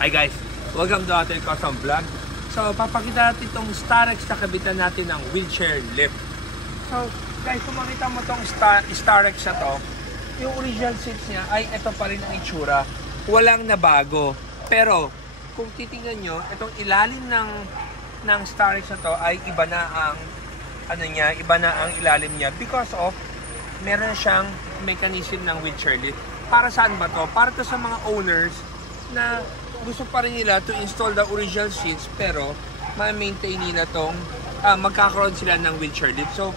Hi guys, welcome to ating custom vlog. So papakita natin itong Starex na kabitan natin ng wheelchair lift. So guys, kung makita mo itong Starex na to, yung original seats niya ay ito pa rin ang itsura. Walang nabago. Pero kung titingnan nyo, itong ilalim ng Starex na to ay iba na ang iba na ang ilalim niya because of meron siyang mechanism ng wheelchair lift. Para saan ba to? Para to sa mga owners na gusto pa rin nila to install the original seats pero ma-maintain nila tong magkakaroon sila ng wheelchair lift. So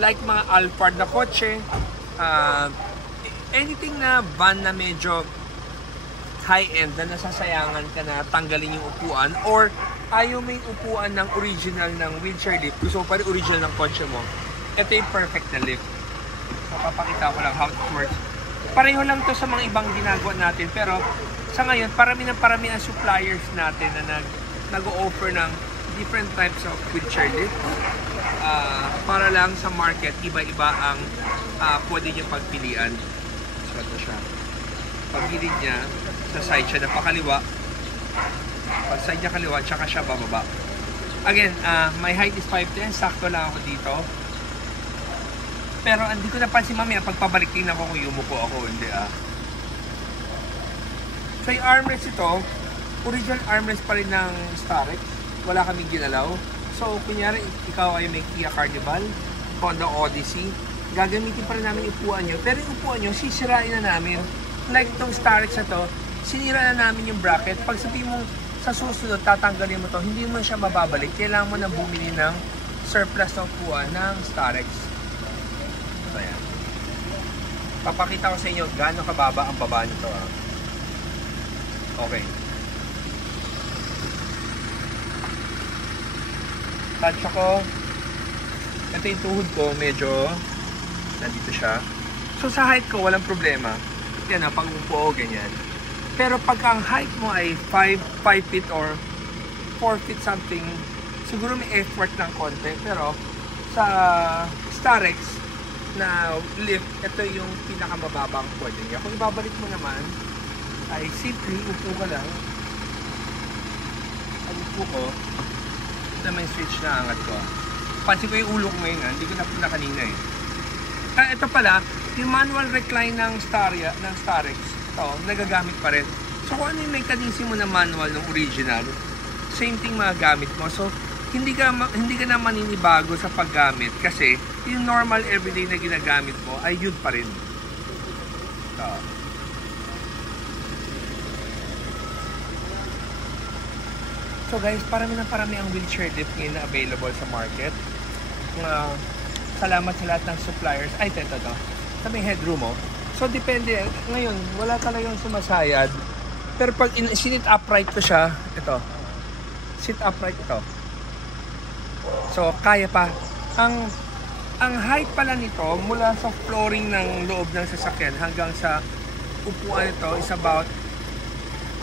like mga Alphard na kotse, anything na van na medyo high-end na nasasayangan ka na tanggalin yung upuan or ayaw may upuan ng original ng wheelchair lift, gusto mo pa rin original ng kotse mo, ito yung perfect na lift. So papakita ko lang how it works. Pareho lang to sa mga ibang ginagawa natin pero sa ngayon, parami ang suppliers natin na nag-o-offer ng different types of wheelchair lift. Para lang sa market, iba-iba ang pwede nyo pagpilian. So, ito siya. Pagilid niya, sa side siya na pakaliwa. Pag side niya kaliwa, tsaka siya bababa. Again, my height is 5'10", sakto lang ako dito. Pero hindi ko napansin mamaya, pagpabalik tingnan ko kung yumuko ako, hindi So yung armrest ito, original armrest pa rin ng Starex. Wala kaming ginalaw. So kunyari ikaw ay may Kia Carnival, Honda Odyssey, gagamitin pa rin namin upuan nyo. Pero yung upuan nyo, sisirain na namin. Like itong Starex na to, sinira na namin yung bracket. Pag sabihin mo sa susunod, tatanggalin mo to, hindi mo siya mababalik. Kailangan mo na bumili ng surplus na upuan ng Starex. So yan. Papakita ko sa inyo gaano kababa ang baba nito. Okay. Tansya ko. Ito yung tuhod ko, medyo nandito siya. So sa height ko, walang problema. Yan na, pag upo o ganyan. Pero pag ang height mo ay 5 feet or 4 feet something, siguro may effort ng konti. Pero sa Starex na lift, ito yung pinakamababang pwede niya. Kung ibabalik mo naman, ay simply upo ka lang. Ang upo ko na may switch na angat ko. Pansin ko yung ulo ko ngayon, hindi ko na kanina ito pala, yung manual recline ng Starex, ito, nagagamit pa rin. So kung ano yung mechanism mo na manual ng original, same thing magagamit mo. So hindi ka na maninibago sa paggamit kasi yung normal everyday na ginagamit mo ay yun pa rin. So guys, parami ang wheelchair lift ngayon na available sa market. Salamat sa lahat ng suppliers. Ay, ito. Sa may headroom mo. So depende. Ngayon, wala talagang sumasayad. Pero pag sinit upright ko siya, ito. Sit upright ito. So, kaya pa. Ang height pala nito, mula sa flooring ng loob ng sasakyan hanggang sa upuan ito is about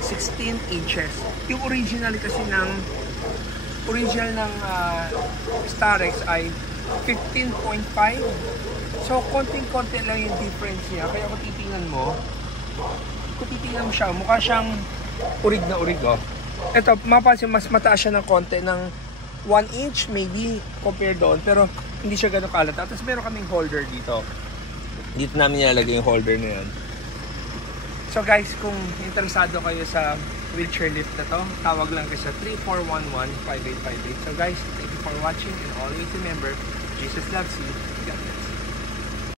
16 inches. Yung original kasi ng Starex ay 15.5. So konting-konti lang yung difference niya. Kaya kung titingnan mo siya, mukha siyang urig na urig. Ito, mapapansin mas mataas siya ng konti ng 1 inch maybe compared doon, pero hindi siya gano'ng kalata. Tapos meron kaming holder dito. Dito namin nilalagay yung holder na yan. So guys, kung interesado kayo sa wheelchair lift na to, tawag lang kayo sa 3411-5858. So guys, thank you for watching and always remember, Jesus loves you. God bless.